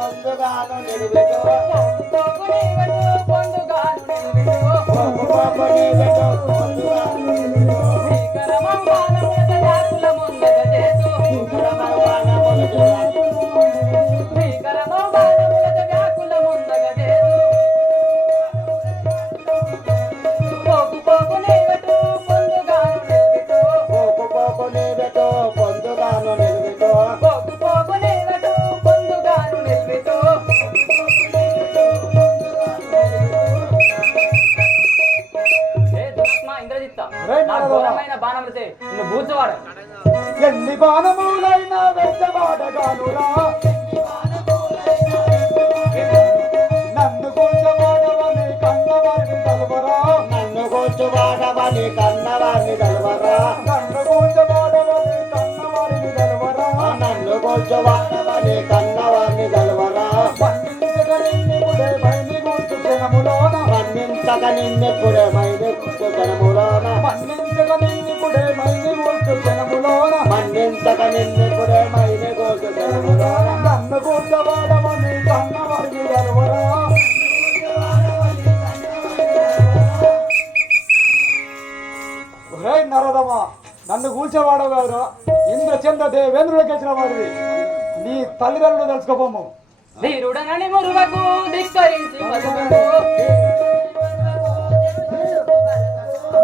పొందుగాను నిలువితో ఎన్ని బాణములైనా వెచ్చబాడగానురా నన్ను కూర్చోవాడవని కన్నవారిని కలవరా నన్ను కూర్చోవాడవని కన్నవారిని కలవరా నన్ను కూర్చోవాడవని కన్నవారిని కలవరా నన్ను కూర్చోవాడవని కన్నవారిని కలవరా మన్నించక నిన్నెప్పుడే మైని కూర్చు జనములోన మన్నించక నిన్నెప్పుడే మైని కూర్చు జనములోన మన్నించక నిన్నెప్పుడే మైని కూర్చు జనములోన మన్నించక నిన్నెప్పుడే మైని కూర్చు జనములోన నన్ను కూర్చోవాడవని కన్నవారిని కలవరా హే నరదమా నన్ను కూల్చేవాడవు కాదురా ఇంద్రచంద్ర దేవేంద్రుడికి వచ్చిన వాడివి నీ తల్లిదండ్రులు తెలుసుకోపోము ధీరుడనని మురువకు ధిక్కరించి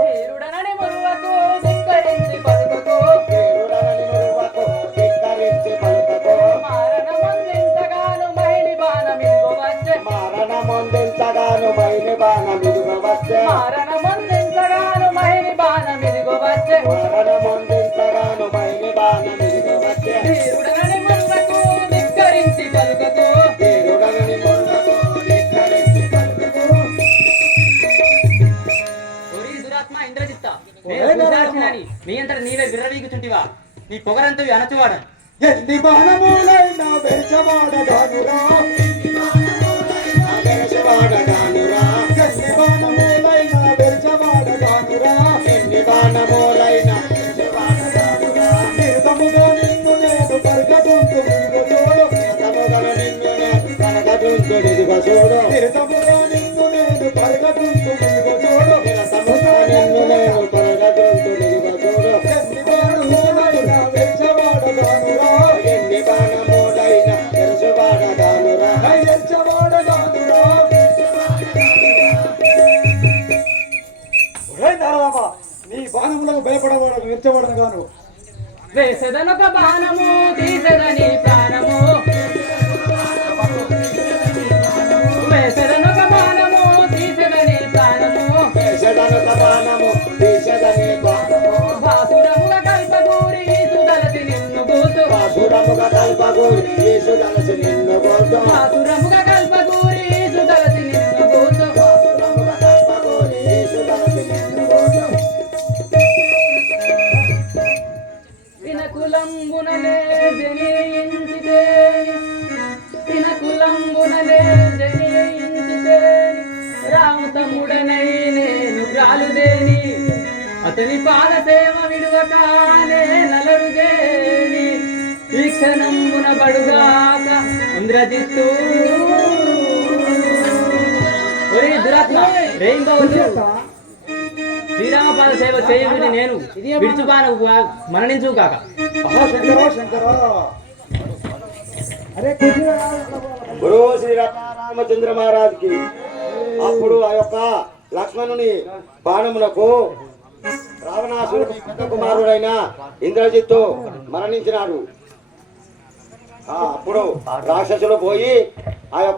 ధీరుడనని మురువకు ధిక్కరించి పలుకకు మారణమందించగాను మైలి బాణమిదిగో వచ్చే మారణమందించగాను మైలి బాణమిదిగో వచ్చే మారణమందించగాను మైలి బాణమిదిగో వచ్చే మారణమందించగాను మైలి బాణమిదిగో వచ్చే ధీరుడనని మురువకు ధిక్కరించి పలుకకు నీ అంతట నీవే విర్రవీగుచుంటివా నీ పొగరంతో అనచువాడ ఎన్ని బాణములైనా వెచ్చవాడగానురా ఎన్ని బాణములైనా వెచ్చవాడగానురా ఎన్ని బాణములైనా నిర్దముగా నిన్ను నేను కరగతుంటు చూడు నిర్దముగా నిన్ను నేను కరగతుంటు చూడు నిర్దముగా నిన్ను నేను కరగతుంటు చూడు నిర్దముగా నిన్ను నేను కరగతుంటు చూడు ఎన్ని బాణములైనా వెచ్చవాడగానురా ఎన్ని బాణములైనా వెచ్చవాడగానురా వెచ్చవాడగానురా నీ బాణములకు భయపడవాడు వెచ్చవాడను గాను వేసెదనొక బాణము తీసెదని ప్రాణము వేసెదనొక బాణము తీసెదని ప్రాణము వేసెదనొక బాణము తీసెదని ప్రాణము బాసురముగా కల్పగూరి సుదలసి నిన్ను గూతు బాసురముగా కల్పగూరి సుదలసి నిన్ను గూతు బాసురముగా కల్పగూరి సుదలసి నిన్ను గూతు బాసురముగా కల్పగూరి సుదలసి నిన్ను గూతు తినకులంబునలే జనించితే తినకులంబునలే జనించితే రామతముడనై నేను రాలుదేని అతని పాదసేవ విడువకానే నలరుదేని ఈ క్షణంబున బడుగాక ఇంద్రజిత్తు దురాత్మ రెయిన్బోలు శ్రీరామపాద సేవ చేయమని నేను విడుచుబాను మరణించు కాక గురు శ్రీరామచంద్ర మహారాజ్కి అప్పుడు ఆ యొక్క లక్ష్మణుని బాణమునకు రావణాసురుడు పెద్ద కుమారుడైన ఇంద్రజిత్తు మరణించినాడు. అప్పుడు రాక్షసులు పోయి ఆ యొక్క